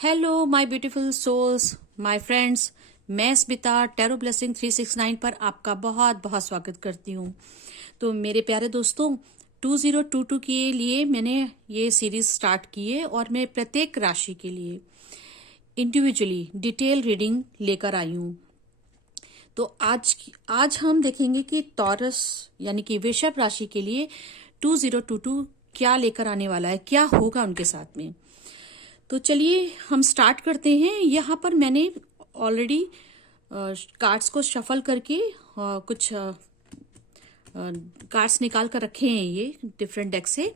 Hello my beautiful souls, my friends. मैं Smita tarot blessing 369 पर आपका बहुत बहुत स्वागत करती हूँ। तो मेरे प्यारे दोस्तों, 2022 के लिए मैंने ये सीरीज स्टार्ट की है और मैं प्रत्येक राशि के लिए इंडिविजुअली डिटेल रीडिंग लेकर आई हूँ। तो आज हम देखेंगे कि टॉरस यानी कि वृषभ राशि के लिए 2022 क्या लेकर आने वाला है, क्या होगा उनके साथ में। तो चलिए हम स्टार्ट करते हैं। यहाँ पर मैंने ऑलरेडी कार्ड्स को शफल करके कुछ कार्ड्स निकाल कर रखे हैं ये डिफरेंट डेक से।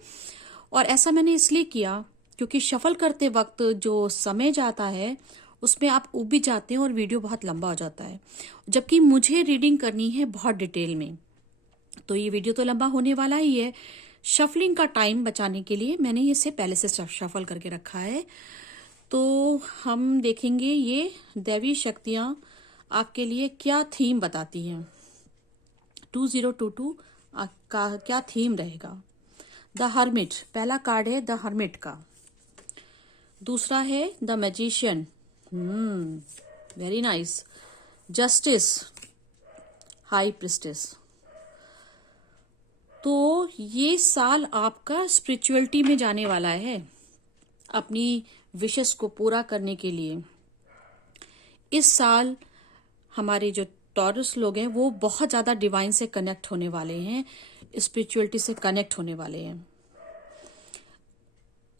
और ऐसा मैंने इसलिए किया क्योंकि शफल करते वक्त जो समय जाता है उसमें आप ऊब भी जाते हैं और वीडियो बहुत लंबा हो जाता है, जबकि मुझे रीडिंग करनी है बहुत डिटेल में। तो ये वीडियो तो लंबा होने वाला ही है। शफलिंग का टाइम बचाने के लिए मैंने इसे पहले से शफल करके रखा है। तो हम देखेंगे ये दैवी शक्तियां आपके लिए क्या थीम बताती हैं। 2022 का क्या थीम रहेगा। द हर्मिट पहला कार्ड है, द हर्मिट का। दूसरा है the magician, very nice. Justice, high priestess. तो ये साल आपका स्पिरिचुअलिटी में जाने वाला है, अपनी विशेष को पूरा करने के लिए। इस साल हमारे जो टॉरस लोग हैं वो बहुत ज्यादा डिवाइन से कनेक्ट होने वाले हैं, स्पिरिचुअलिटी से कनेक्ट होने वाले हैं।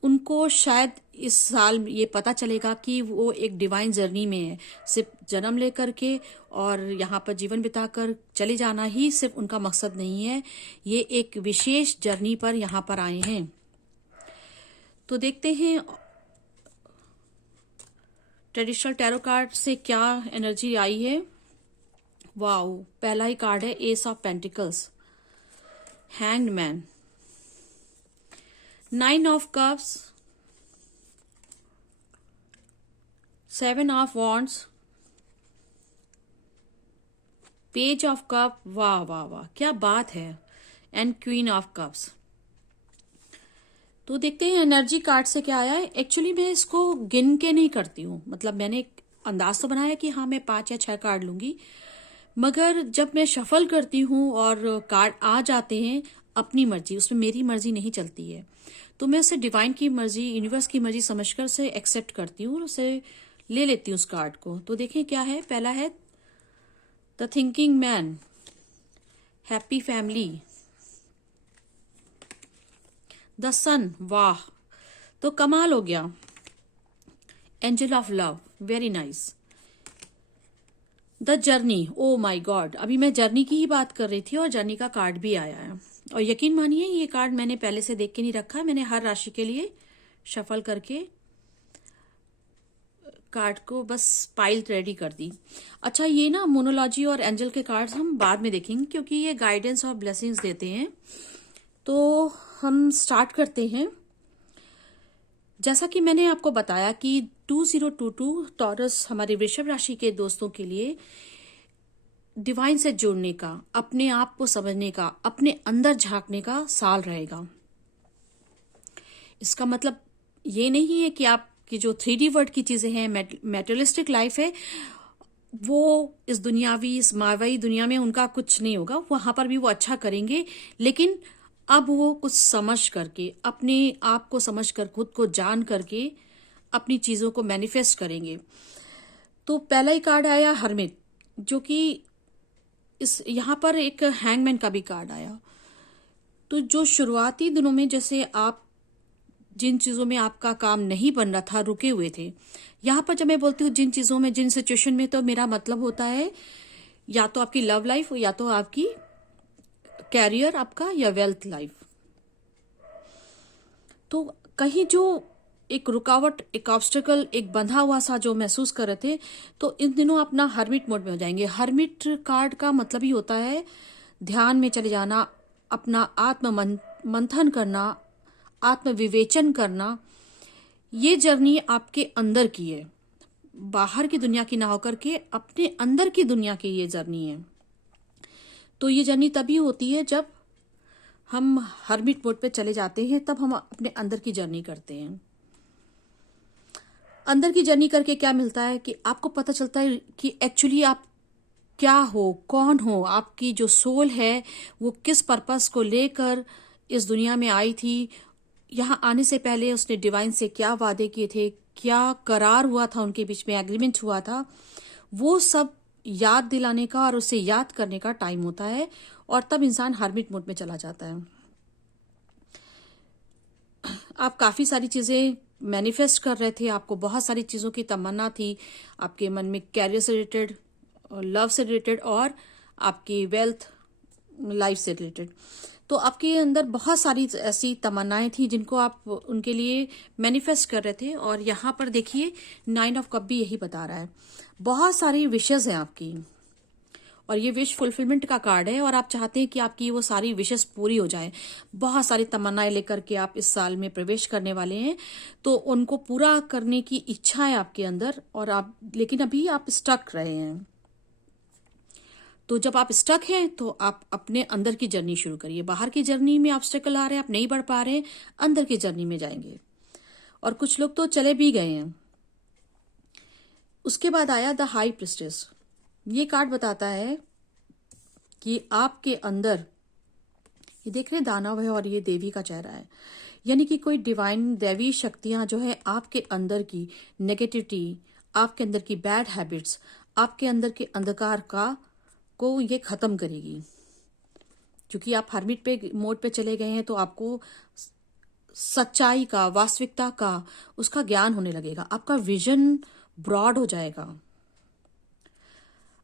उनको शायद इस साल ये पता चलेगा कि वो एक डिवाइन जर्नी में है। सिर्फ जन्म लेकर के और यहाँ पर जीवन बिताकर चले जाना ही सिर्फ उनका मकसद नहीं है, ये एक विशेष जर्नी पर यहाँ पर आए हैं। तो देखते हैं ट्रेडिशनल टैरो कार्ड से क्या एनर्जी आई है। वाओ, पहला ही कार्ड है S of pentacles, hanged man, 9 of cups, 7 of wands, page of cup, वाह वाह वाह क्या बात है, एंड क्वीन ऑफ कप्स। तो देखते हैं एनर्जी कार्ड से क्या आया है। एक्चुअली मैं इसको गिन के नहीं करती हूँ, मतलब मैंने एक अंदाज तो बनाया कि हाँ मैं 5 या 6 कार्ड लूंगी, मगर जब मैं शफल करती हूँ और कार्ड आ जाते हैं अपनी मर्जी, उसमें मेरी मर्जी नहीं चलती है, तो मैं उसे डिवाइन की मर्जी, यूनिवर्स की मर्जी समझकर उसे एक्सेप्ट करती हूँ और उसे ले लेती हूँ उस कार्ड को। तो देखें क्या है। पहला है the thinking man, happy family, the son, वाह तो कमाल हो गया, angel of love, very nice. The journey, oh my god, अभी मैं जर्नी की ही बात कर रही थी और जर्नी का कार्ड भी आया है। और यकीन मानिए ये कार्ड मैंने पहले से देख के नहीं रखा, मैंने हर राशि के लिए शफल करके कार्ड को बस पाइल रेडी कर दी। अच्छा, ये ना मोनोलॉजी और एंजल के कार्ड्स हम बाद में देखेंगे क्योंकि ये गाइडेंस और ब्लेसिंग्स देते हैं। तो हम स्टार्ट करते हैं। जैसा कि मैंने आपको बताया कि 2022 टॉरस हमारे वृषभ राशि के दोस्तों के लिए डिवाइन से जुड़ने का, अपने आप को समझने का, अपने अंदर झांकने का साल रहेगा। इसका मतलब ये नहीं है कि आपकी जो 3D वर्ल्ड की चीजें हैं, मेटेरियलिस्टिक लाइफ है, वो इस दुनियावी, इस मायावी दुनिया में उनका कुछ नहीं होगा, वहां पर भी वो अच्छा करेंगे, लेकिन अब वो कुछ समझ करके, अपने आप को समझ कर, खुद को जान करके अपनी चीजों को मैनिफेस्ट करेंगे। तो पहला ही कार्ड आया हर्मिट, जो कि इस यहाँ पर एक हैंगमैन का भी कार्ड आया। तो जो शुरुआती दिनों में जैसे आप जिन चीजों में आपका काम नहीं बन रहा था, रुके हुए थे, यहाँ पर जब मैं बोलती हूँ जिन चीजों में, जिन सिचुएशन में, तो मेरा मतलब होता है या तो आपकी लव लाइफ, या तो आपकी कैरियर आपका, या वेल्थ लाइफ। तो कहीं जो एक रुकावट, एक ऑब्स्टेकल, एक बंधा हुआ सा जो महसूस कर रहे थे, तो इन दिनों अपना हर्मिट मोड में हो जाएंगे। हर्मिट कार्ड का मतलब ही होता है ध्यान में चले जाना, अपना आत्म मंथन करना, आत्म विवेचन करना। ये जर्नी आपके अंदर की है, बाहर की दुनिया की ना होकर के अपने अंदर की दुनिया की ये जर्नी है। तो ये जर्नी तभी होती है जब हम हर्मिट मोड पे चले जाते हैं, तब हम अपने अंदर की जर्नी करते हैं। अंदर की जर्नी करके क्या मिलता है कि आपको पता चलता है कि एक्चुअली आप क्या हो, कौन हो, आपकी जो सोल है वो किस पर्पस को लेकर इस दुनिया में आई थी। यहाँ आने से पहले उसने डिवाइन से क्या वादे किए थे, क्या करार हुआ था, उनके बीच में एग्रीमेंट हुआ था, वो सब याद दिलाने का और उसे याद करने का टाइम होता है। और तब इंसान हर्मिट मोड में चला जाता है। आप काफ़ी सारी चीज़ें मैनिफेस्ट कर रहे थे, आपको बहुत सारी चीज़ों की तमन्ना थी, आपके मन में कैरियर से रिलेटेड, लव से रिलेटेड और आपकी वेल्थ लाइफ से रिलेटेड। तो आपके अंदर बहुत सारी ऐसी तमन्नाएं थी जिनको आप उनके लिए मैनिफेस्ट कर रहे थे। और यहाँ पर देखिए 9 ऑफ कप भी यही बता रहा है, बहुत सारी विशेस हैं आपकी, और ये विश फुलफिलमेंट का कार्ड है और आप चाहते हैं कि आपकी वो सारी विशेस पूरी हो जाए। बहुत सारी तमन्नाएं लेकर के आप इस साल में प्रवेश करने वाले हैं, तो उनको पूरा करने की इच्छा है आपके अंदर। और आप लेकिन अभी आप स्टक रहे हैं, तो जब आप स्टक हैं तो आप अपने अंदर की जर्नी शुरू करिए। बाहर की जर्नी में ऑब्स्टेकल आ रहे हैं, आप नहीं बढ़ पा रहे हैं, अंदर की जर्नी में जाएंगे। और कुछ लोग तो चले भी गए हैं। उसके बाद आया द हाई प्रिस्टेस। ये कार्ड बताता है कि आपके अंदर, ये देख रहे दानव है और ये देवी का चेहरा है, यानी कि कोई डिवाइन दैवी शक्तियां जो है आपके अंदर की नेगेटिविटी, आपके अंदर की बैड हैबिट्स, आपके अंदर के अंधकार का को ये खत्म करेगी। क्योंकि आप हर्मिट पे मोड पे चले गए हैं तो आपको सच्चाई का, वास्तविकता का, उसका ज्ञान होने लगेगा। आपका विजन ब्रॉड हो जाएगा,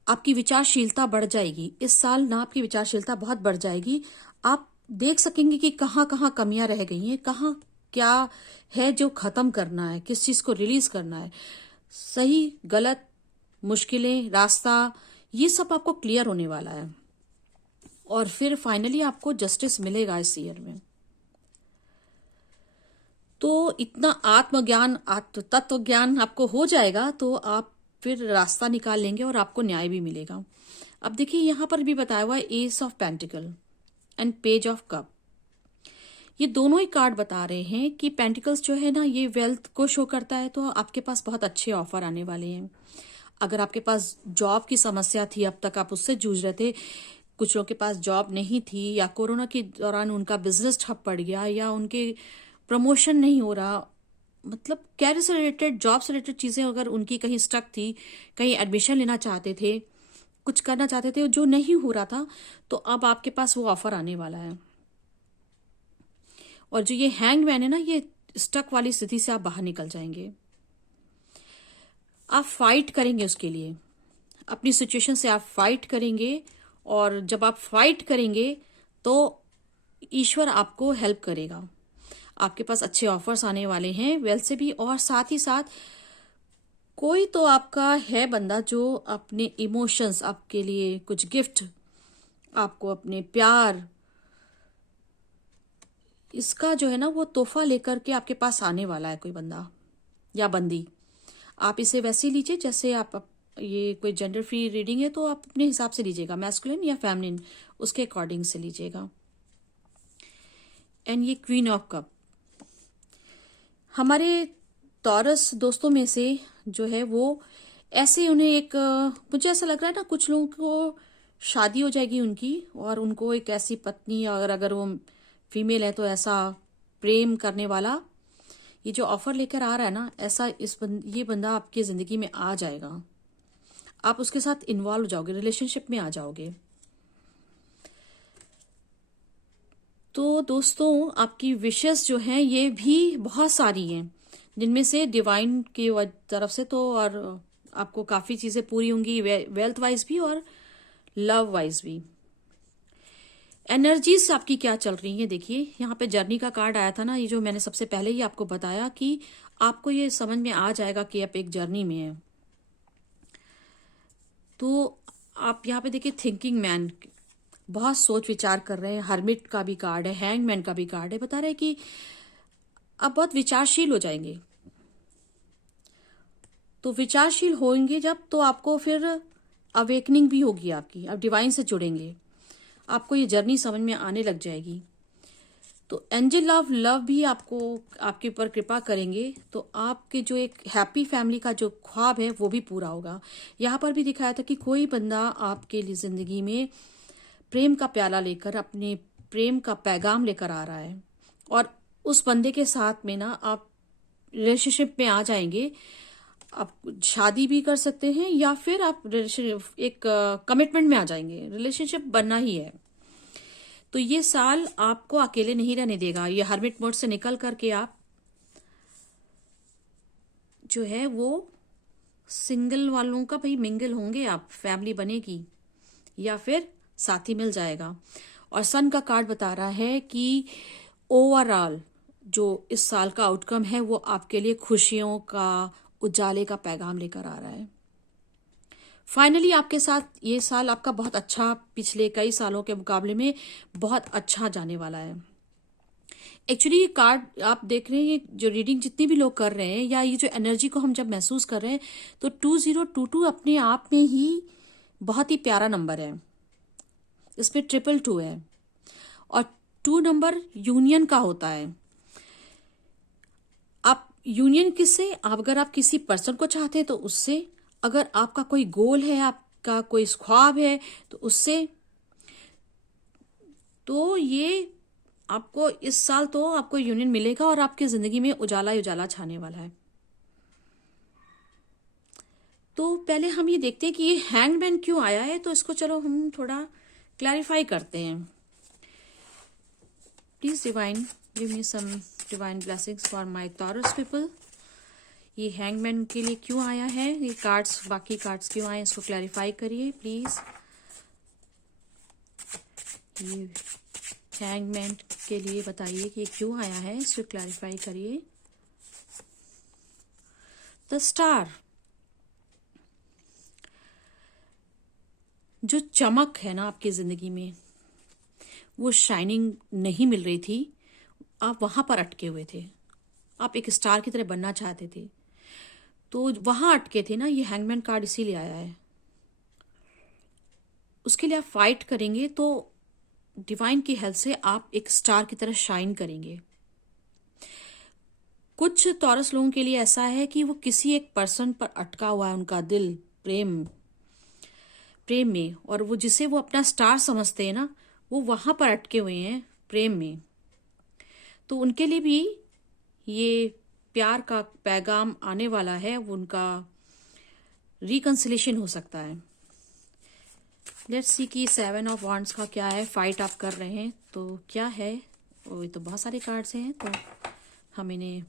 आपकी विचारशीलता बढ़ जाएगी। इस साल ना आपकी विचारशीलता बहुत बढ़ जाएगी। आप देख सकेंगे कि कहाँ कहाँ कमियां रह गई हैं, कहाँ क्या है जो खत्म करना है, किस चीज को रिलीज करना है, सही गलत, मुश्किलें, रास्ता, ये सब आपको क्लियर होने वाला है। और फिर फाइनली आपको जस्टिस मिलेगा इस ईयर में। तो इतना आत्मज्ञान, आत्म तत्व ज्ञान आपको हो जाएगा तो आप फिर रास्ता निकाल लेंगे और आपको न्याय भी मिलेगा। अब देखिए यहां पर भी बताया हुआ है S of pentacle and page of cup. ये दोनों ही कार्ड बता रहे हैं कि पेंटिकल्स जो है ना, ये वेल्थ को शो करता है, तो आपके पास बहुत अच्छे ऑफर आने वाले हैं। अगर आपके पास जॉब की समस्या थी, अब तक आप उससे जूझ रहे थे, कुछ लोगों के पास जॉब नहीं थी, या कोरोना के दौरान उनका बिजनेस ठप पड़ गया, या उनके प्रमोशन नहीं हो रहा, मतलब कैरियर से रिलेटेड, जॉब से रिलेटेड चीजें अगर उनकी कहीं स्टक थी, कहीं एडमिशन लेना चाहते थे, कुछ करना चाहते थे जो नहीं हो रहा था, तो अब आपके पास वो ऑफर आने वाला है। और जो ये हैंगमैन है ना, ये स्टक वाली स्थिति से आप बाहर निकल जाएंगे। आप फाइट करेंगे उसके लिए, अपनी सिचुएशन से आप फाइट करेंगे। और जब आप फाइट करेंगे तो ईश्वर आपको हेल्प करेगा। आपके पास अच्छे ऑफर्स आने वाले हैं वेल्थ से भी, और साथ ही साथ कोई तो आपका है बंदा जो अपने इमोशंस, आपके लिए कुछ गिफ्ट, आपको अपने प्यार, इसका जो है ना वो तोहफा लेकर के आपके पास आने वाला है कोई बंदा या बंदी। आप इसे वैसे ही लीजिए जैसे आप ये कोई जेंडर फ्री रीडिंग है तो आप अपने हिसाब से लीजिएगा, मैस्कुलिन या फेमिनिन, उसके अकॉर्डिंग से लीजिएगा। एंड ये क्वीन ऑफ कप, हमारे टॉरस दोस्तों में से जो है वो ऐसे उन्हें एक, मुझे ऐसा लग रहा है ना, कुछ लोगों को शादी हो जाएगी उनकी, और उनको एक ऐसी पत्नी, और अगर वो फीमेल है तो ऐसा प्रेम करने वाला ये जो ऑफर लेकर आ रहा है ना, ऐसा ये बंदा आपकी जिंदगी में आ जाएगा। आप उसके साथ इन्वॉल्व हो जाओगे, रिलेशनशिप में आ जाओगे। तो दोस्तों आपकी विशेस जो हैं ये भी बहुत सारी हैं, जिनमें से डिवाइन की तरफ से तो, और आपको काफी चीजें पूरी होंगी, वेल्थ वाइज भी और लव वाइज भी। एनर्जीज आपकी क्या चल रही है, देखिए यहाँ पे जर्नी का कार्ड आया था ना, ये जो मैंने सबसे पहले ही आपको बताया कि आपको ये समझ में आ जाएगा कि आप एक जर्नी में है। तो आप यहाँ पे देखिए थिंकिंग मैन, बहुत सोच विचार कर रहे हैं। हर्मिट का भी कार्ड है, हैंगमैन का भी कार्ड है, बता रहे हैं कि आप बहुत विचारशील हो जाएंगे। तो विचारशील होंगे जब, तो आपको फिर अवेकनिंग भी होगी आपकी, आप डिवाइन से जुड़ेंगे, आपको ये जर्नी समझ में आने लग जाएगी। तो एंजल ऑफ लव भी आपको आपके ऊपर कृपा करेंगे, तो आपके जो एक हैप्पी फैमिली का जो ख्वाब है वो भी पूरा होगा। यहाँ पर भी दिखाया था कि कोई बंदा आपके लिए जिंदगी में प्रेम का प्याला लेकर, अपने प्रेम का पैगाम लेकर आ रहा है, और उस बंदे के साथ में ना आप रिलेशनशिप में आ जाएंगे। आप शादी भी कर सकते हैं या फिर आप रिलेशनशिप एक कमिटमेंट में आ जाएंगे, रिलेशनशिप बनना ही है। तो ये साल आपको अकेले नहीं रहने देगा। ये हर्मिट मोड से निकल करके आप जो है वो सिंगल वालों का भाई मिंगल होंगे, आप फैमिली बनेगी या फिर साथी मिल जाएगा। और सन का कार्ड बता रहा है कि ओवरऑल जो इस साल का आउटकम है वो आपके लिए खुशियों का, उजाले का पैगाम लेकर आ रहा है। फाइनली आपके साथ ये साल आपका बहुत अच्छा, पिछले कई सालों के मुकाबले में बहुत अच्छा जाने वाला है। एक्चुअली ये कार्ड आप देख रहे हैं, ये जो रीडिंग जितनी भी लोग कर रहे हैं या ये जो एनर्जी को हम जब महसूस कर रहे हैं, तो 2022 अपने आप में ही बहुत ही प्यारा नंबर है। इसमें 222 है और 2 नंबर यूनियन का होता है। आप यूनियन किससे, अगर आप किसी पर्सन को चाहते हैं तो उससे, अगर आपका कोई गोल है, आपका कोई ख्वाब है तो उससे। तो ये आपको इस साल तो आपको यूनियन मिलेगा और आपकी जिंदगी में उजाला ही उजाला छाने वाला है। तो पहले हम ये देखते हैं कि ये हैंगमैन क्यों आया है, तो इसको चलो हम थोड़ा क्लैरिफाई करते हैं। Please divine give me some divine blessings for my Taurus people. ये हैंगमैन के लिए क्यों आया है, ये कार्ड्स, बाकी कार्ड्स क्यों आए, इसको क्लैरिफाई करिए प्लीज। ये हैंगमैन के लिए बताइए कि क्यों आया है, इसको क्लैरिफाई करिए। द स्टार, जो चमक है ना आपकी जिंदगी में, वो शाइनिंग नहीं मिल रही थी, आप वहां पर अटके हुए थे, आप एक स्टार की तरह बनना चाहते थे, तो वहां अटके थे ना। ये हैंगमैन कार्ड इसीलिए आया है। उसके लिए आप फाइट करेंगे तो डिवाइन की हेल्प से आप एक स्टार की तरह शाइन करेंगे। कुछ टॉरस लोगों के लिए ऐसा है कि वो किसी एक पर्सन पर अटका हुआ है, उनका दिल प्रेम में, और वो जिसे वो अपना स्टार समझते हैं ना, वो वहां पर अटके हुए हैं प्रेम में। तो उनके लिए भी ये प्यार का पैगाम आने वाला है, वो उनका रिकंसिलेशन हो सकता है। लेट्स सी कि 7 ऑफ वांड्स का क्या है। फाइट आप कर रहे हैं तो क्या है, ये तो बहुत सारे कार्ड्स हैं तो हम इन्हें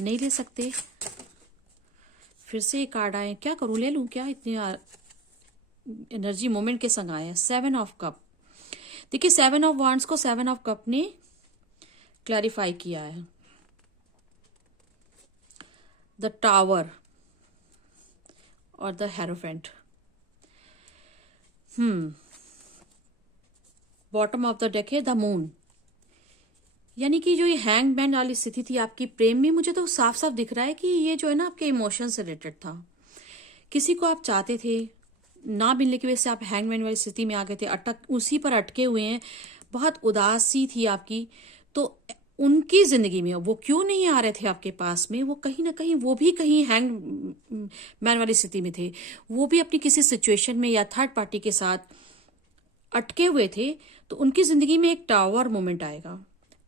नहीं ले सकते। फिर से ये कार्ड आए, क्या करूं, ले लूं क्या, इतनी एनर्जी मोमेंट के संग आए हैं। 7 ऑफ कप, देखिए 7 ऑफ वांड्स को 7 ऑफ कप ने क्लैरिफाई किया है। द टावर और the hierophant. Bottom of the deck है द मून। यानी कि जो ये हैंगमैन वाली स्थिति थी आपकी प्रेम में, मुझे तो साफ साफ दिख रहा है कि ये जो है ना आपके इमोशन से रिलेटेड था। किसी को आप चाहते थे, ना मिलने की वजह से आप हैंगमैन वाली स्थिति में आ गए थे, उसी पर अटके हुए हैं, बहुत उदासी थी आपकी। तो उनकी जिंदगी में वो क्यों नहीं आ रहे थे आपके पास में, वो कहीं ना कहीं, वो भी कहीं हैंग मैन वाली स्थिति में थे, वो भी अपनी किसी सिचुएशन में या थर्ड पार्टी के साथ अटके हुए थे। तो उनकी जिंदगी में एक टावर मोमेंट आएगा।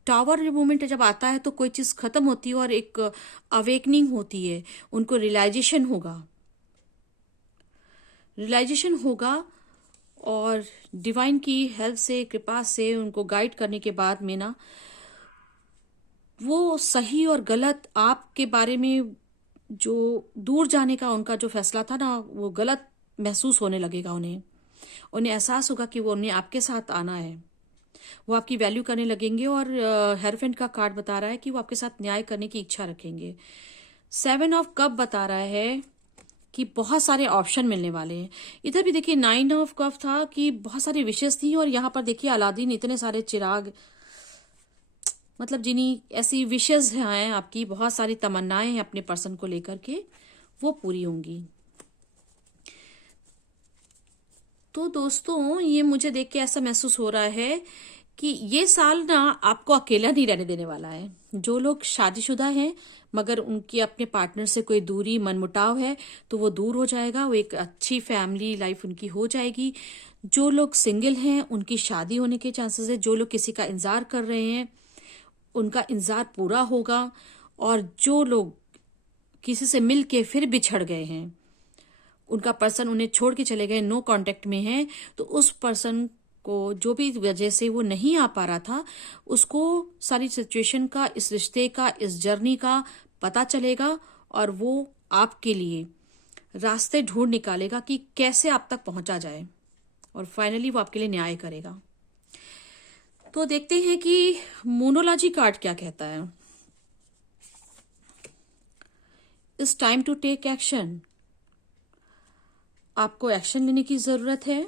टावर मोमेंट जब आता है तो कोई चीज खत्म होती है और एक अवेकनिंग होती है, उनको रियलाइजेशन होगा और डिवाइन की हेल्प से, कृपा से उनको गाइड करने के बाद में ना, वो सही और गलत आपके बारे में जो दूर जाने का उनका जो फैसला था ना, वो गलत महसूस होने लगेगा। उन्हें एहसास होगा कि वो उन्हें आपके साथ आना है, वो आपकी वैल्यू करने लगेंगे। और हेरोफेंट का कार्ड बता रहा है कि वो आपके साथ न्याय करने की इच्छा रखेंगे। 7 ऑफ कप बता रहा है कि बहुत सारे ऑप्शन मिलने वाले हैं। इधर भी देखिए 9 ऑफ कप था कि बहुत सारी विशेष थी, और यहाँ पर देखिए अलादीन, इतने सारे चिराग, मतलब जिन्हीं ऐसी विशेष हैं आपकी, बहुत सारी तमन्नाएं हैं अपने पर्सन को लेकर के, वो पूरी होंगी। तो दोस्तों ये मुझे देख के ऐसा महसूस हो रहा है कि ये साल ना आपको अकेला नहीं रहने देने वाला है। जो लोग शादीशुदा हैं मगर उनकी अपने पार्टनर से कोई दूरी मनमुटाव है तो वो दूर हो जाएगा, वो एक अच्छी फैमिली लाइफ उनकी हो जाएगी। जो लोग सिंगल हैं उनकी शादी होने के चांसेस है। जो लोग किसी का इंतजार कर रहे हैं उनका इंतजार पूरा होगा। और जो लोग किसी से मिल के फिर बिछड़ गए हैं, उनका पर्सन उन्हें छोड़ के चले गए, नो कांटेक्ट में है, तो उस पर्सन को जो भी वजह से वो नहीं आ पा रहा था, उसको सारी सिचुएशन का, इस रिश्ते का, इस जर्नी का पता चलेगा और वो आपके लिए रास्ते ढूंढ निकालेगा कि कैसे आप तक पहुंचा जाए और फाइनली वो आपके लिए न्याय करेगा। तो देखते हैं कि मोनोलॉजी कार्ड क्या कहता है। It's time to take action. आपको एक्शन लेने की जरूरत है।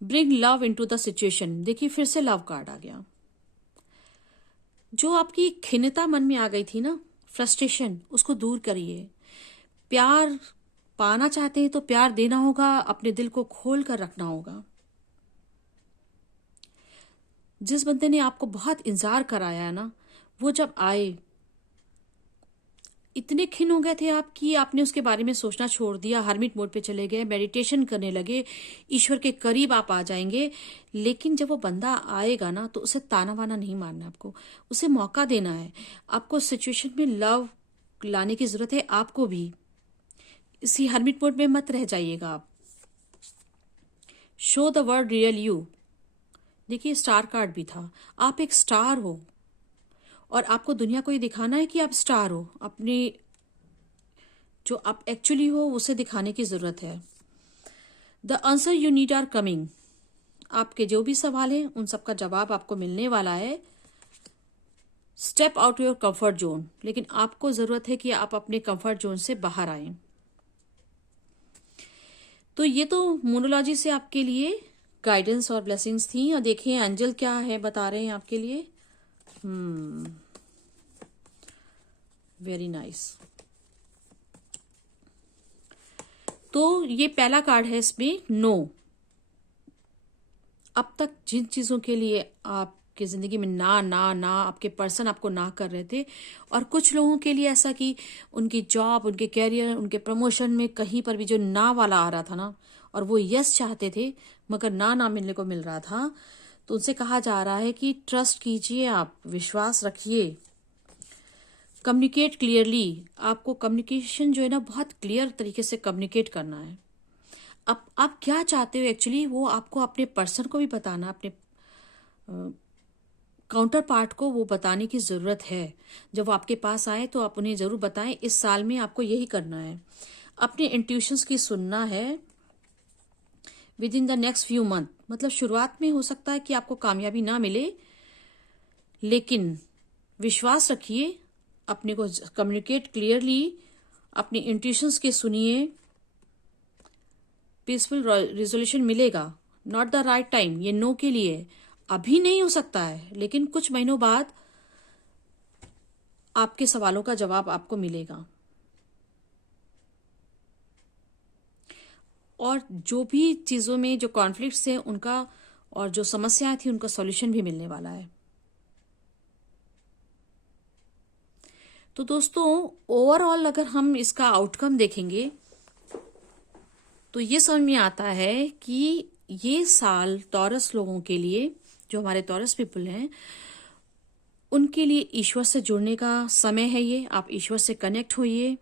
Bring love into the situation. देखिए फिर से लव कार्ड आ गया। जो आपकी खिन्नता मन में आ गई थी ना, फ्रस्ट्रेशन, उसको दूर करिए। प्यार पाना चाहते हैं तो प्यार देना होगा, अपने दिल को खोल कर रखना होगा। जिस बंदे ने आपको बहुत इंतजार कराया है ना, वो जब आए, इतने खिन्न हो गए थे आप कि आपने उसके बारे में सोचना छोड़ दिया, हर्मिट मोड पे चले गए, मेडिटेशन करने लगे, ईश्वर के करीब आप आ जाएंगे। लेकिन जब वो बंदा आएगा ना तो उसे ताना वाना नहीं मारना, आपको उसे मौका देना है। आपको सिचुएशन में लव लाने की जरूरत है आपको भी। इसी हर्मिट मोड में मत रह जाइएगा आप। Show the world real you. देखिए स्टार कार्ड भी था। आप एक स्टार हो और आपको दुनिया को ये दिखाना है कि आप स्टार हो। अपनी जो आप एक्चुअली हो उसे दिखाने की जरूरत है। The answer you need are coming. आपके जो भी सवाल हैं उन सबका जवाब आपको मिलने वाला है। Step out your comfort zone. लेकिन आपको जरूरत है कि आप अपने कंफर्ट जोन से बाहर आए। तो ये तो मोनोलॉजी से आपके लिए गाइडेंस और ब्लेसिंग्स थी। और देखिए एंजल क्या है बता रहे हैं आपके लिए। Very nice. तो ये पहला कार्ड है इसमें, नो। अब तक जिन चीजों के लिए आपकी जिंदगी में ना ना ना आपके पर्सन आपको ना कर रहे थे, और कुछ लोगों के लिए ऐसा कि उनकी जॉब, उनके कैरियर, उनके प्रमोशन में कहीं पर भी जो ना वाला आ रहा था ना, और वो यस चाहते थे मगर ना ना मिलने को मिल रहा था, तो उनसे कहा जा रहा है कि ट्रस्ट कीजिए, आप विश्वास रखिए, कम्युनिकेट क्लियरली। आपको कम्युनिकेशन जो है ना बहुत क्लियर तरीके से कम्युनिकेट करना है। अब आप क्या चाहते हो एक्चुअली वो आपको अपने पर्सन को भी बताना, अपने काउंटर पार्ट को वो बताने की जरूरत है। जब वो आपके पास आए तो आप उन्हें जरूर बताएं इस साल में आपको यही करना है। अपने इंट्यूशंस की सुनना है with in the next few month. मतलब शुरुआत में हो सकता है कि आपको कामयाबी ना मिले, लेकिन विश्वास रखिए, अपने को कम्युनिकेट क्लियरली, अपनी इंट्यूशंस के सुनिए, पीसफुल रिजोल्यूशन मिलेगा। नॉट द राइट टाइम, ये नो के लिए अभी नहीं हो सकता है, लेकिन कुछ महीनों बाद आपके सवालों का जवाब आपको मिलेगा। और जो भी चीजों में जो कॉन्फ्लिक्ट्स हैं उनका, और जो समस्याएं थी उनका सॉल्यूशन भी मिलने वाला है। तो दोस्तों ओवरऑल अगर हम इसका आउटकम देखेंगे तो ये समझ में आता है कि ये साल टॉरस लोगों के लिए, जो हमारे टॉरस पीपल हैं, उनके लिए ईश्वर से जुड़ने का समय है ये। आप ईश्वर से कनेक्ट होइए,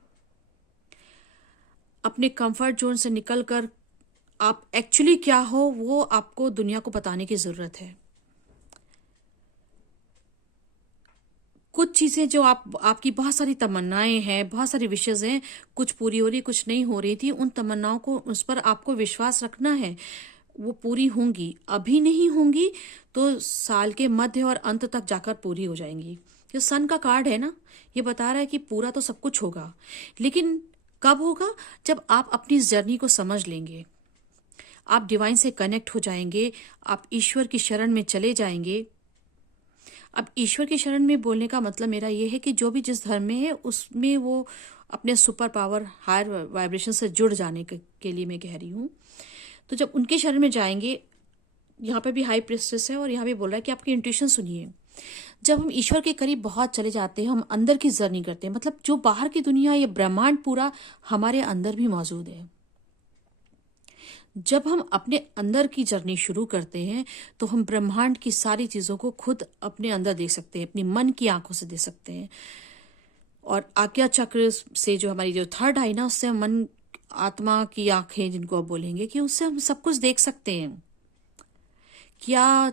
अपने कंफर्ट जोन से निकलकर आप एक्चुअली क्या हो वो आपको दुनिया को बताने की जरूरत है। कुछ चीजें जो आपकी बहुत सारी तमन्नाएं हैं, बहुत सारी विशेष हैं, कुछ पूरी हो रही, कुछ नहीं हो रही थी, उन तमन्नाओं को, उस पर आपको विश्वास रखना है, वो पूरी होंगी। अभी नहीं होंगी तो साल के मध्य और अंत तक जाकर पूरी हो जाएंगी। जो सन का कार्ड है ना, ये बता रहा है कि पूरा तो सब कुछ होगा, लेकिन कब होगा? जब आप अपनी जर्नी को समझ लेंगे, आप डिवाइन से कनेक्ट हो जाएंगे, आप ईश्वर की शरण में चले जाएंगे। अब ईश्वर की शरण में बोलने का मतलब मेरा ये है कि जो भी जिस धर्म में है उसमें वो अपने सुपर पावर, हायर वाइब्रेशन से जुड़ जाने के लिए मैं कह रही हूँ। तो जब उनके शरण में जाएंगे यहाँ पे भी हाई प्रिस्टेस है और यहाँ पे बोल रहा है कि आपकी इंट्यूशन सुनिए। जब हम ईश्वर के करीब बहुत चले जाते हैं, हम अंदर की जर्नी करते हैं, मतलब जो बाहर की दुनिया, ये ब्रह्मांड पूरा हमारे अंदर भी मौजूद है। जब हम अपने अंदर की जर्नी शुरू करते हैं तो हम ब्रह्मांड की सारी चीजों को खुद अपने अंदर देख सकते हैं, अपनी मन की आंखों से देख सकते हैं। और आज्ञा चक्र से, जो हमारी जो थर्ड आई ना, उससे हम मन, आत्मा की आंखें जिनको आप बोलेंगे, कि उससे हम सब कुछ देख सकते हैं। क्या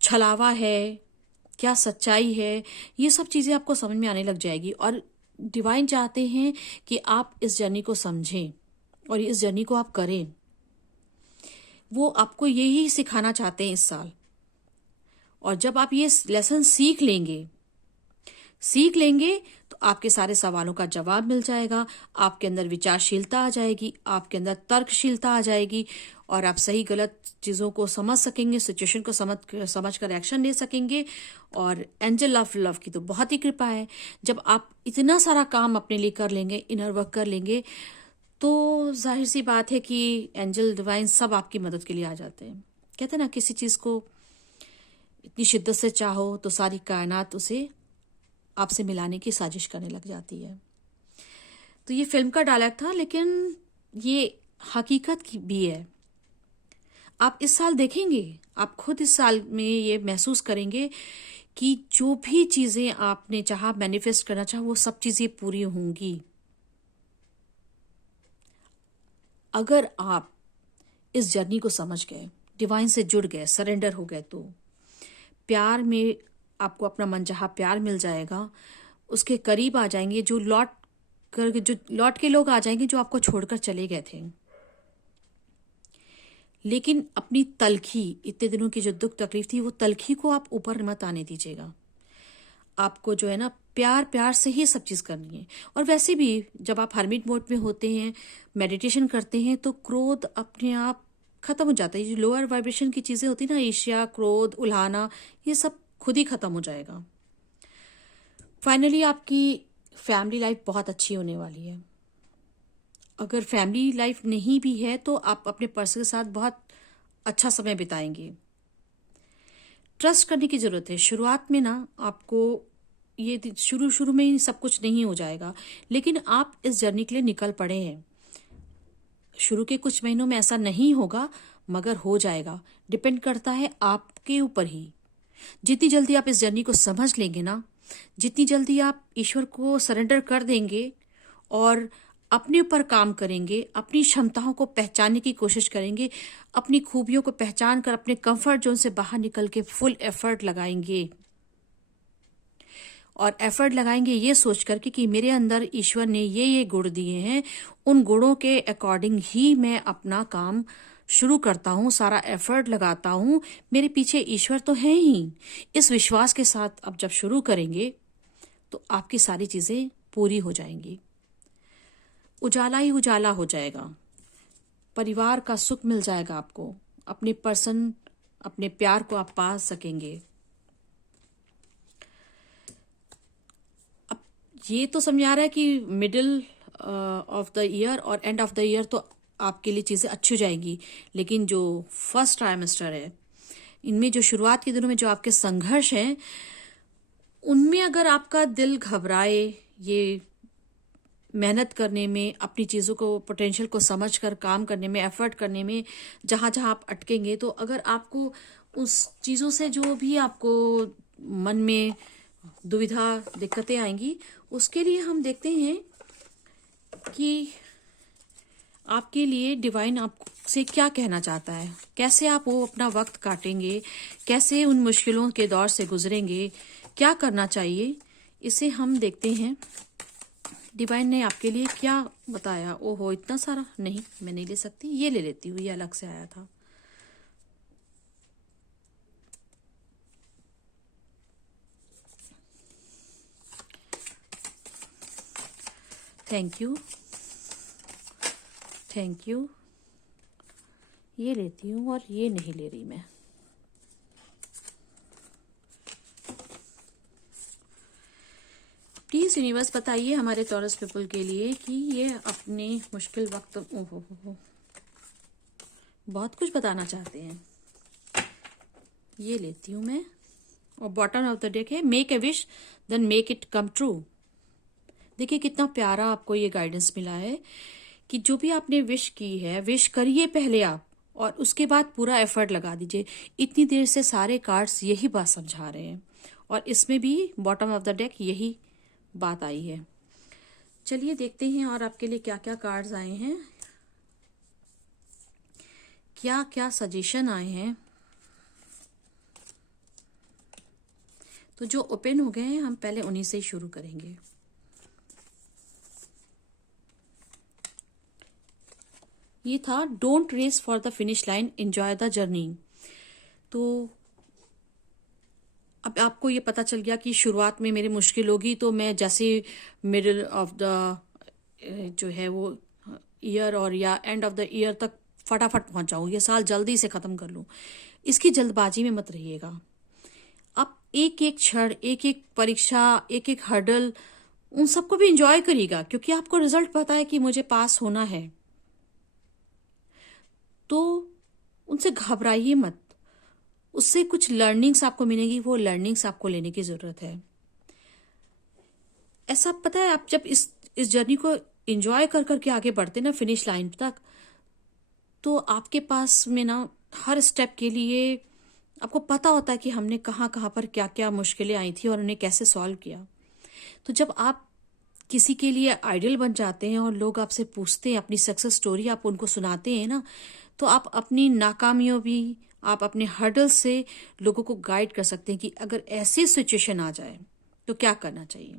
छलावा है, क्या सच्चाई है, ये सब चीजें आपको समझ में आने लग जाएगी। और डिवाइन चाहते हैं कि आप इस जर्नी को समझें और इस जर्नी को आप करें। वो आपको यही सिखाना चाहते हैं इस साल। और जब आप ये लेसन सीख लेंगे तो आपके सारे सवालों का जवाब मिल जाएगा, आपके अंदर विचारशीलता आ जाएगी, आपके अंदर तर्कशीलता आ जाएगी, और आप सही गलत चीज़ों को समझ सकेंगे, सिचुएशन को समझ कर एक्शन ले सकेंगे। और एंजल ऑफ लव की तो बहुत ही कृपा है। जब आप इतना सारा काम अपने लिए कर लेंगे, इनर वर्क कर लेंगे, तो जाहिर सी बात है कि एंजल डिवाइन सब आपकी मदद के लिए आ जाते हैं। कहते हैं ना, किसी चीज़ को इतनी शिद्दत से चाहो तो सारी कायनात उसे आपसे मिलाने की साजिश करने लग जाती है। तो ये फिल्म का डायलॉग था, लेकिन ये हकीकत की भी है। आप इस साल देखेंगे, आप खुद इस साल में ये महसूस करेंगे कि जो भी चीजें आपने चाहा, मैनिफेस्ट करना चाहा, वो सब चीजें पूरी होंगी अगर आप इस जर्नी को समझ गए, डिवाइन से जुड़ गए, सरेंडर हो गए। तो प्यार में आपको अपना मनचाहा प्यार मिल जाएगा, उसके करीब आ जाएंगे जो लौट के लोग आ जाएंगे जो आपको छोड़कर चले गए थे। लेकिन अपनी तलखी, इतने दिनों की जो दुख तकलीफ थी, वो तलखी को आप ऊपर मत आने दीजिएगा। आपको जो है ना, प्यार प्यार से ही सब चीज करनी है। और वैसे भी जब आप हर्मिट मोड में होते हैं, मेडिटेशन करते हैं, तो क्रोध अपने आप खत्म हो जाता है। जो लोअर वाइब्रेशन की चीजें होती है ना, ईर्ष्या, क्रोध, उल्हाना, ये सब खुद ही खत्म हो जाएगा। फाइनली आपकी फैमिली लाइफ बहुत अच्छी होने वाली है। अगर फैमिली लाइफ नहीं भी है तो आप अपने पर्सन के साथ बहुत अच्छा समय बिताएंगे। ट्रस्ट करने की जरूरत है। शुरुआत में ना आपको ये शुरू में ही सब कुछ नहीं हो जाएगा, लेकिन आप इस जर्नी के लिए निकल पड़े हैं। शुरू के कुछ महीनों में ऐसा नहीं होगा, मगर हो जाएगा। डिपेंड करता है आपके ऊपर ही। जितनी जल्दी आप इस जर्नी को समझ लेंगे ना, जितनी जल्दी आप ईश्वर को सरेंडर कर देंगे और अपने ऊपर काम करेंगे, अपनी क्षमताओं को पहचानने की कोशिश करेंगे, अपनी खूबियों को पहचान कर अपने कंफर्ट जोन से बाहर निकल के फुल एफर्ट लगाएंगे। और एफर्ट लगाएंगे ये सोच करके कि मेरे अंदर ईश्वर ने ये गुण दिए हैं, उन गुणों के अकॉर्डिंग ही मैं अपना काम शुरू करता हूँ, सारा एफर्ट लगाता हूँ, मेरे पीछे ईश्वर तो है ही। इस विश्वास के साथ अब जब शुरू करेंगे तो आपकी सारी चीजें पूरी हो जाएंगी। उजाला ही उजाला हो जाएगा, परिवार का सुख मिल जाएगा आपको, अपने पर्सन, अपने प्यार को आप पा सकेंगे। अब ये तो समझ आ रहा है कि मिडिल ऑफ द ईयर और एंड ऑफ द ईयर तो आपके लिए चीज़ें अच्छी हो जाएंगी। लेकिन जो फर्स्ट ट्राइमेस्टर है, इनमें जो शुरुआत के दिनों में जो आपके संघर्ष हैं, उनमें अगर आपका दिल घबराए, ये मेहनत करने में, अपनी चीज़ों को, पोटेंशियल को समझ कर काम करने में, एफर्ट करने में जहाँ जहाँ आप अटकेंगे, तो अगर आपको उस चीज़ों से जो भी आपको मन में दुविधा, दिक्कतें आएंगी, उसके लिए हम देखते हैं कि आपके लिए डिवाइन आपसे क्या कहना चाहता है, कैसे आप वो अपना वक्त काटेंगे, कैसे उन मुश्किलों के दौर से गुजरेंगे, क्या करना चाहिए, इसे हम देखते हैं। डिवाइन ने आपके लिए क्या बताया। ओहो, इतना सारा नहीं, मैं नहीं ले सकती, ये ले लेती हूँ, ये अलग से आया था। Thank you, thank you. ये लेती हूँ और ये नहीं ले रही मैं। प्लीज यूनिवर्स बताइए हमारे टॉरस पीपल के लिए कि ये अपने मुश्किल वक्त, ओहो, बहुत कुछ बताना चाहते हैं। ये लेती हूँ मैं, और बॉटम ऑफ द डेक है make a wish then make it come true. देखिए कितना प्यारा आपको ये गाइडेंस मिला है कि जो भी आपने विश की है, विश करिए पहले आप, और उसके बाद पूरा एफर्ट लगा दीजिए। इतनी देर से सारे कार्ड्स यही बात समझा रहे हैं, और इसमें भी बॉटम ऑफ द डेक यही बात आई है। चलिए देखते हैं और आपके लिए क्या क्या कार्ड्स आए हैं, क्या क्या सजेशन आए हैं। तो जो ओपन हो गए हैं हम पहले उन्हीं से ही शुरू करेंगे। ये था don't race for the finish line, enjoy the journey. तो अब आपको ये पता चल गया कि शुरुआत में मेरी मुश्किल होगी, तो मैं जैसे मिडिल ऑफ द जो है वो ईयर और या एंड ऑफ द ईयर तक फटाफट पहुंच जाऊं, ये साल जल्दी से खत्म कर लूं। इसकी जल्दबाजी में मत रहिएगा। आप एक एक क्षण, एक एक परीक्षा, एक एक हर्डल, उन सबको भी इंजॉय करिएगा, क्योंकि आपको रिजल्ट पता है कि मुझे पास होना है। तो उनसे घबराइए मत, उससे कुछ लर्निंग्स आपको मिलेगी, वो लर्निंग्स आपको लेने की जरूरत है। ऐसा पता है, आप जब इस जर्नी को एंजॉय कर करके आगे बढ़ते ना फिनिश लाइन तक, तो आपके पास में ना हर स्टेप के लिए आपको पता होता है कि हमने कहाँ कहाँ पर क्या क्या मुश्किलें आई थी और उन्हें कैसे सॉल्व किया। तो जब आप किसी के लिए आइडियल बन जाते हैं और लोग आपसे पूछते हैं अपनी सक्सेस स्टोरी, आप उनको सुनाते हैं ना, तो आप अपनी नाकामियों भी, आप अपने हर्डल से लोगों को गाइड कर सकते हैं कि अगर ऐसी सिचुएशन आ जाए तो क्या करना चाहिए।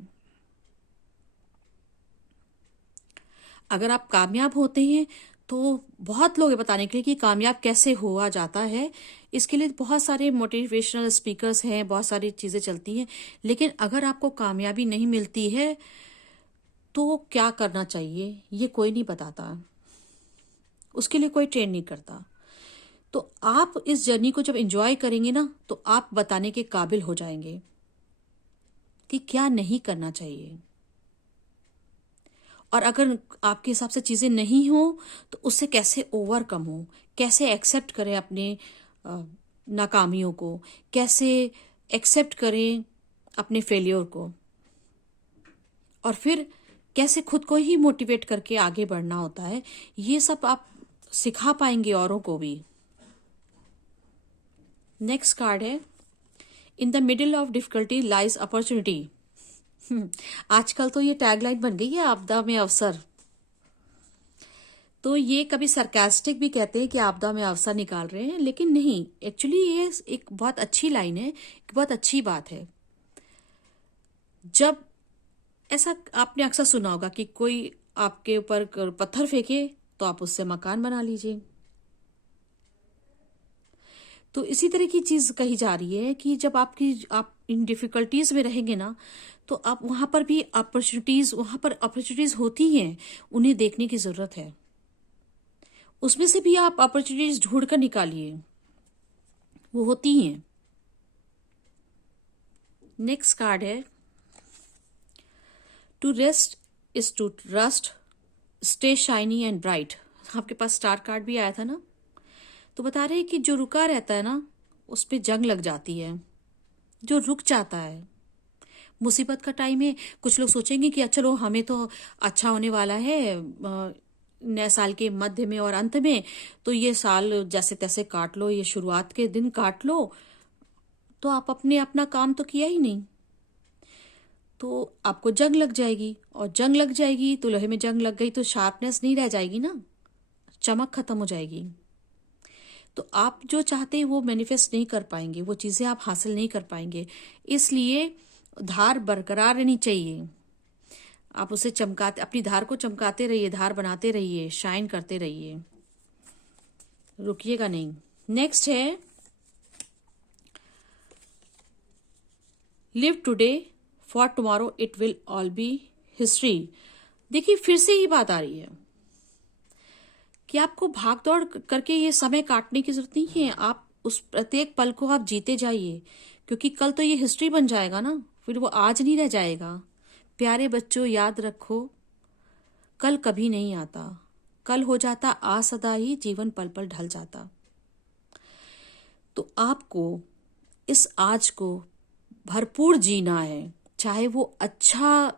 अगर आप कामयाब होते हैं तो बहुत लोग ये बताने के लिए कि कामयाब कैसे हुआ जाता है, इसके लिए बहुत सारे मोटिवेशनल स्पीकर्स हैं, बहुत सारी चीजें चलती हैं। लेकिन अगर आपको कामयाबी नहीं मिलती है तो क्या करना चाहिए ये कोई नहीं बताता, उसके लिए कोई ट्रेन नहीं करता। तो आप इस जर्नी को जब एंजॉय करेंगे ना, तो आप बताने के काबिल हो जाएंगे कि क्या नहीं करना चाहिए। और अगर आपके हिसाब से चीजें नहीं हो तो उससे कैसे ओवरकम हो, कैसे एक्सेप्ट करें अपने नाकामियों को, कैसे एक्सेप्ट करें अपने फेलियर को, और फिर कैसे खुद को ही मोटिवेट करके आगे बढ़ना होता है, ये सब आप सिखा पाएंगे औरों को भी। नेक्स्ट कार्ड है in the middle of difficulty lies opportunity. आजकल तो ये टैगलाइन बन गई है, आपदा में अवसर। तो ये कभी सरकास्टिक भी कहते हैं कि आपदा में अवसर निकाल रहे हैं, लेकिन नहीं, एक्चुअली ये एक बहुत अच्छी लाइन है, एक बहुत अच्छी बात है। जब ऐसा आपने अक्सर सुना होगा कि कोई आपके ऊपर पत्थर फेंके तो आप उससे मकान बना लीजिए। तो इसी तरह की चीज कही जा रही है कि जब आप इन डिफिकल्टीज में रहेंगे ना, तो आप वहां पर भी अपॉर्चुनिटीज होती हैं, उन्हें देखने की जरूरत है। उसमें से भी आप अपॉर्चुनिटीज ढूंढ कर निकालिए, वो होती हैं। नेक्स्ट कार्ड है to rest is to trust, stay shiny and bright. आपके पास स्टार कार्ड भी आया था ना, तो बता रहे हैं कि जो रुका रहता है ना उस पे जंग लग जाती है। जो रुक जाता है, मुसीबत का टाइम है, कुछ लोग सोचेंगे कि चलो हमें तो अच्छा होने वाला है नए साल के मध्य में और अंत में, तो ये साल जैसे तैसे काट लो, ये शुरुआत के दिन काट लो। तो आप अपना काम तो किया ही नहीं, तो आपको जंग लग जाएगी, और जंग लग जाएगी तो लोहे में जंग लग गई तो शार्पनेस नहीं रह जाएगी ना, चमक खत्म हो जाएगी। तो आप जो चाहते हैं वो मैनिफेस्ट नहीं कर पाएंगे, वो चीजें आप हासिल नहीं कर पाएंगे। इसलिए धार बरकरार रहनी चाहिए। आप उसे चमकाते, अपनी धार को चमकाते रहिए, धार बनाते रहिए, शाइन करते रहिए, रुकिएगा नहीं। नेक्स्ट है live today for tomorrow it will all B history. देखिए फिर से ही बात आ रही है कि आपको भाग दौड़ करके ये समय काटने की जरूरत नहीं है। आप उस प्रत्येक पल को आप जीते जाइए, क्योंकि कल तो ये हिस्ट्री बन जाएगा ना, फिर वो आज नहीं रह जाएगा। प्यारे बच्चों याद रखो, कल कभी नहीं आता, कल हो जाता असदाई, जीवन पल पल ढल जाता। तो आपको इस आज को भरपूर जीना है, चाहे वो अच्छा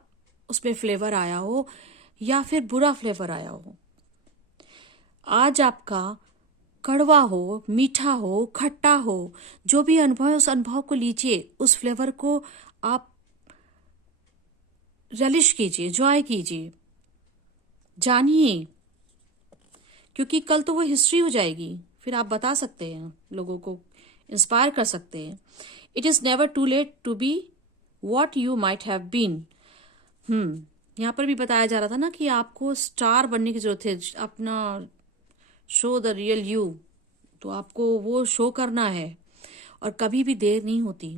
उसमें फ्लेवर आया हो या फिर बुरा फ्लेवर आया हो। आज आपका कड़वा हो, मीठा हो, खट्टा हो, जो भी अनुभव है उस अनुभव को लीजिए, उस फ्लेवर को आप relish कीजिए, जॉय कीजिए, जानिए, क्योंकि कल तो वो हिस्ट्री हो जाएगी। फिर आप बता सकते हैं, लोगों को इंस्पायर कर सकते हैं। It is never too late to be what you might have been. यहाँ पर भी बताया जा रहा था ना कि आपको स्टार बनने की जरूरत है, अपना शो द रियल यू। तो आपको वो शो करना है और कभी भी देर नहीं होती।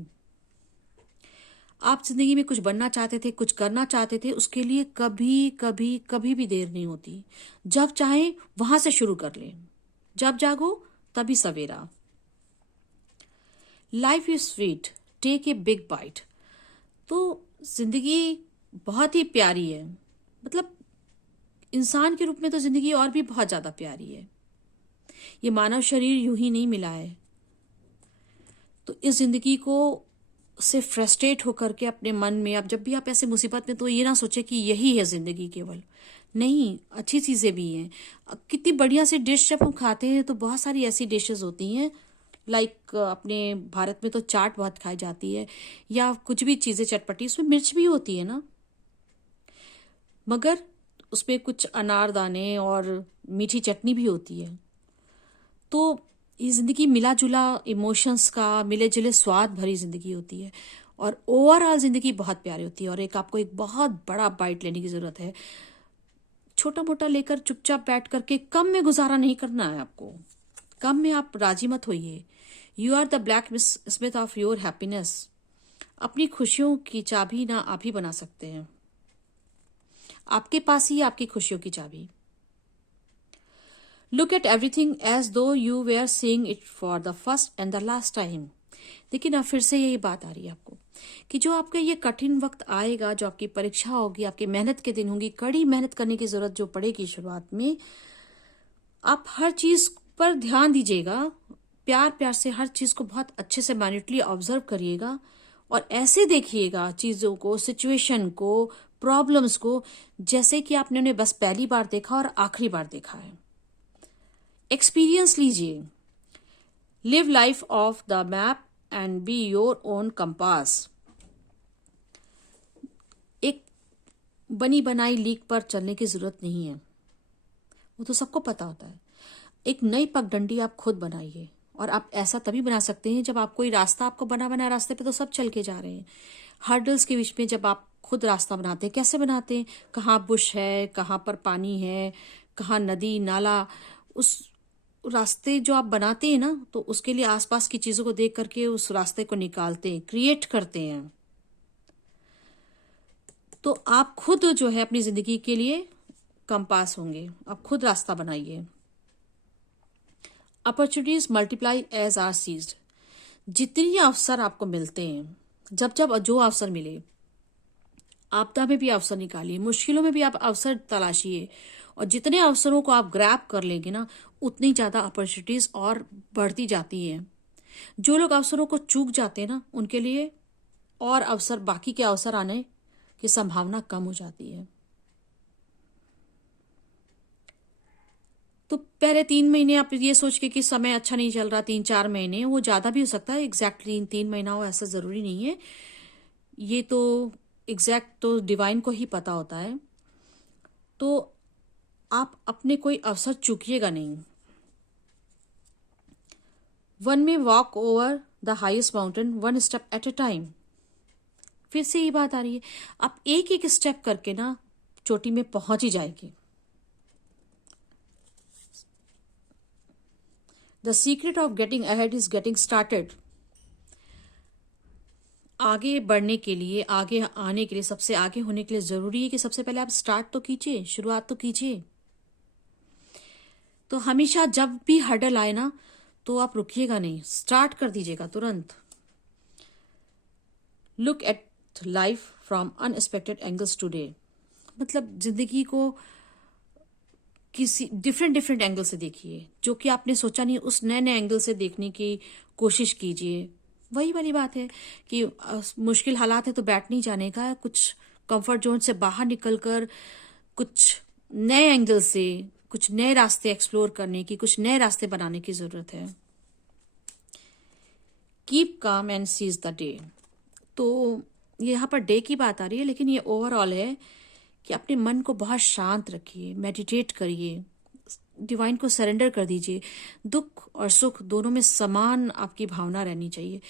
आप जिंदगी में कुछ बनना चाहते थे, कुछ करना चाहते थे, उसके लिए कभी कभी कभी भी देर नहीं होती। जब चाहे वहां से शुरू कर लें, जब जागो तभी सवेरा। Life is sweet, take a big bite. तो जिंदगी बहुत ही प्यारी है, मतलब इंसान के रूप में तो जिंदगी और भी बहुत ज्यादा प्यारी है। ये मानव शरीर यूं ही नहीं मिला है। तो इस जिंदगी को से फ्रस्ट्रेट होकर के अपने मन में, अब जब भी आप ऐसे मुसीबत में, तो ये ना सोचे कि यही है जिंदगी केवल। नहीं, अच्छी चीजें भी हैं। कितनी बढ़िया सी डिश जब हम खाते हैं तो बहुत सारी ऐसी डिशेस होती हैं, लाइक अपने भारत में तो चाट बहुत खाई जाती है, या कुछ भी चीजें चटपटी, उसमें मिर्च भी होती है ना, मगर उसमें कुछ अनारदाने और मीठी चटनी भी होती है। तो ये जिंदगी मिला जुला इमोशंस का, मिले जुले स्वाद भरी जिंदगी होती है, और ओवरऑल जिंदगी बहुत प्यारी होती है। और एक आपको एक बहुत बड़ा बाइट लेने की जरूरत है, छोटा मोटा लेकर चुपचाप बैठ करके कम में गुजारा नहीं करना है आपको। कम में आप राजी मत होइए। You are the blacksmith of your happiness. अपनी खुशियों की चाबी ना आप ही बना सकते हैं, आपके पास ही है आपकी खुशियों की चाबी। Look at everything as though you were seeing it for the first and the last time. लेकिन अब फिर से यही बात आ रही है आपको कि जो आपका ये कठिन वक्त आएगा, जो आपकी परीक्षा होगी, आपकी मेहनत के दिन होंगी, कड़ी मेहनत करने की जरूरत जो पड़ेगी शुरुआत में, आप हर चीज पर ध्यान दीजिएगा। प्यार प्यार से हर चीज को बहुत अच्छे से माइन्यूटली ऑब्जर्व करिएगा और ऐसे देखिएगा चीजों को, सिचुएशन को, प्रॉब्लम्स को, जैसे कि आपने उन्हें बस पहली बार देखा और आखिरी बार देखा है। एक्सपीरियंस लीजिए। Live life of the map and be your own compass. एक बनी बनाई लीक पर चलने की जरूरत नहीं है, वो तो सबको पता होता है। एक नई पगडंडी आप खुद बनाइए, और आप ऐसा तभी बना सकते हैं जब आप कोई रास्ता, आपको बना बनाया रास्ते पे तो सब चल के जा रहे हैं। हर्डल्स के बीच में जब आप खुद रास्ता बनाते हैं, कैसे बनाते हैं, कहाँ बुश है, कहाँ पर पानी है, कहाँ नदी नाला, उस रास्ते जो आप बनाते हैं ना, तो उसके लिए आसपास की चीजों को देख करके उस रास्ते को निकालते हैं, क्रिएट करते हैं। तो आप खुद जो है अपनी जिंदगी के लिए कंपास होंगे, आप खुद रास्ता बनाइए। Opportunities multiply as are seized. जितनी अवसर आपको मिलते हैं, जब जब जो अवसर मिले, आपदा में भी अवसर निकालिए, मुश्किलों में भी आप अवसर तलाशिए, और जितने अवसरों को आप ग्रैब कर लेंगे ना, उतनी ज्यादा अपॉर्चुनिटीज और बढ़ती जाती हैं। जो लोग अवसरों को चूक जाते हैं ना, उनके लिए और अवसर, बाकी के अवसर आने की संभावना कम हो जाती है। तो पहले 3 महीने आप ये सोच के कि समय अच्छा नहीं चल रहा, 3-4 महीने, वो ज्यादा भी हो सकता है, एग्जैक्टली 3 महीना हो ऐसा जरूरी नहीं है। ये तो एग्जैक्ट तो डिवाइन को ही पता होता है। तो आप अपने कोई अवसर चूकिएगा नहीं। वन में walk over the highest mountain one step at A time. फिर से ये बात आ रही है, आप एक एक स्टेप करके ना चोटी में पहुंच ही जाएंगे। The secret of getting ahead is getting started. आगे बढ़ने के लिए, आगे आने के लिए, सबसे आगे होने के लिए जरूरी है कि सबसे पहले आप स्टार्ट तो कीजिए, शुरुआत तो कीजिए। तो हमेशा जब भी हर्डल आए ना, तो आप रुकिएगा नहीं, स्टार्ट कर दीजिएगा तुरंत। Look at life from unexpected angles today. मतलब जिंदगी को किसी डिफरेंट डिफरेंट एंगल से देखिए, जो कि आपने सोचा नहीं उस नए नए एंगल से देखने की कोशिश कीजिए। वही वाली बात है कि मुश्किल हालात है तो बैठ नहीं जाने का, कुछ कंफर्ट जोन से बाहर निकलकर कुछ नए एंगल से कुछ नए रास्ते एक्सप्लोर करने की, कुछ नए रास्ते बनाने की जरूरत है। Keep calm and seize the day. तो यहाँ पर डे की बात आ रही है, लेकिन ये ओवरऑल है कि अपने मन को बहुत शांत रखिए, मेडिटेट करिए, डिवाइन को सरेंडर कर दीजिए। दुख और सुख दोनों में समान आपकी भावना रहनी चाहिए।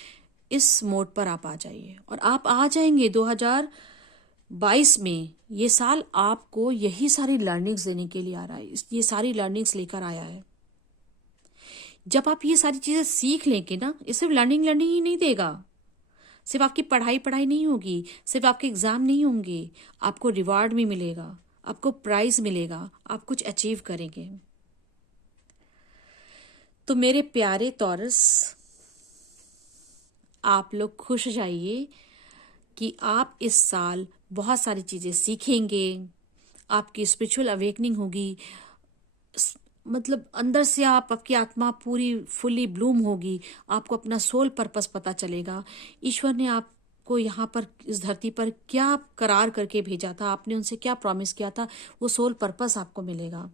इस मोड पर आप आ जाइए और आप आ जाएंगे 2022 में। ये साल आपको यही सारी लर्निंग्स देने के लिए आ रहा है, ये सारी लर्निंग्स लेकर आया है। जब आप ये सारी चीजें सीख लेंगे ना, ये सिर्फ लर्निंग ही नहीं देगा, सिर्फ आपकी पढ़ाई नहीं होगी, सिर्फ आपके एग्जाम नहीं होंगे, आपको रिवार्ड भी मिलेगा, आपको प्राइज मिलेगा, आप कुछ अचीव करेंगे। तो मेरे प्यारे टॉरस, आप लोग खुश जाइए कि आप इस साल बहुत सारी चीजें सीखेंगे, आपकी स्पिरिचुअल अवेकनिंग होगी, मतलब अंदर से आपकी आत्मा पूरी फुली ब्लूम होगी, आपको अपना सोल पर्पस पता चलेगा। ईश्वर ने आपको यहाँ पर इस धरती पर क्या करार करके भेजा था, आपने उनसे क्या प्रॉमिस किया था, वो सोल पर्पस आपको मिलेगा।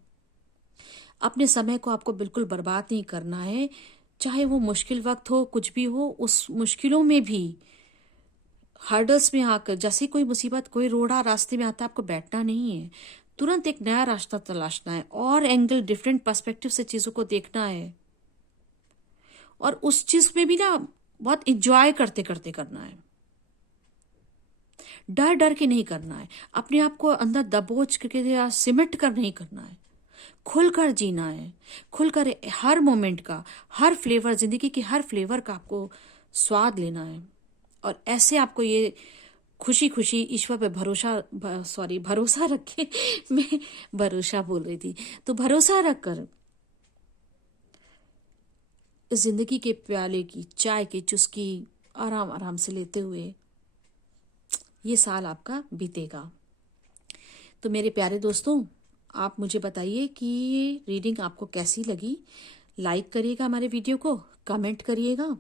अपने समय को आपको बिल्कुल बर्बाद नहीं करना है, चाहे वो मुश्किल वक्त हो, कुछ भी हो, उस मुश्किलों में भी हर्डल्स में आकर, जैसे कोई मुसीबत, कोई रोड़ा रास्ते में आता है, आपको बैठना नहीं है, तुरंत एक नया रास्ता तलाशना है और एंगल, डिफरेंट पर्सपेक्टिव से चीजों को देखना है और उस चीज में भी ना बहुत इंजॉय करते करते करना है। डर डर के नहीं करना है, अपने आप को अंदर दबोच करके या सिमट कर नहीं करना है, खुलकर जीना है, खुलकर हर मोमेंट का, हर फ्लेवर, जिंदगी के हर फ्लेवर का आपको स्वाद लेना है। और ऐसे आपको ये खुशी खुशी ईश्वर पे भरोसा रख के मैं भरोसा बोल रही थी, तो भरोसा रखकर इस जिंदगी के प्याले की चाय की चुस्की आराम आराम से लेते हुए ये साल आपका बीतेगा। तो मेरे प्यारे दोस्तों, आप मुझे बताइए कि ये रीडिंग आपको कैसी लगी। लाइक करिएगा हमारे वीडियो को, कमेंट करिएगा,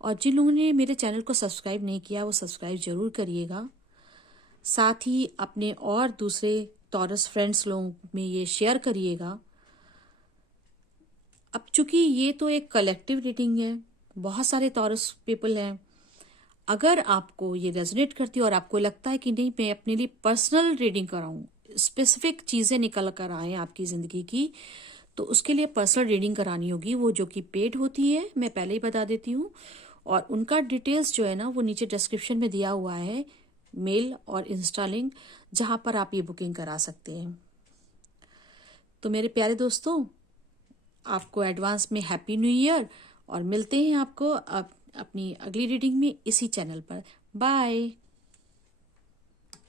और जिन लोगों ने मेरे चैनल को सब्सक्राइब नहीं किया वो सब्सक्राइब जरूर करिएगा। साथ ही अपने और दूसरे टॉरस फ्रेंड्स लोगों में ये शेयर करिएगा। अब चूंकि ये तो एक कलेक्टिव रीडिंग है, बहुत सारे टॉरस पीपल हैं, अगर आपको ये रेजोनेट करती है और आपको लगता है कि नहीं मैं अपने लिए पर्सनल रीडिंग कराऊं, स्पेसिफिक चीजें निकल कर आए आपकी जिंदगी की, तो उसके लिए पर्सनल रीडिंग करानी होगी, वो जो कि पेड होती है, मैं पहले ही बता देती हूँ। और उनका डिटेल्स जो है ना वो नीचे डिस्क्रिप्शन में दिया हुआ है, मेल और इंस्टा लिंक, जहां पर आप ये बुकिंग करा सकते हैं। तो मेरे प्यारे दोस्तों, आपको एडवांस में हैप्पी न्यू ईयर, और मिलते हैं आपको अपनी अगली रीडिंग में इसी चैनल पर। बाय।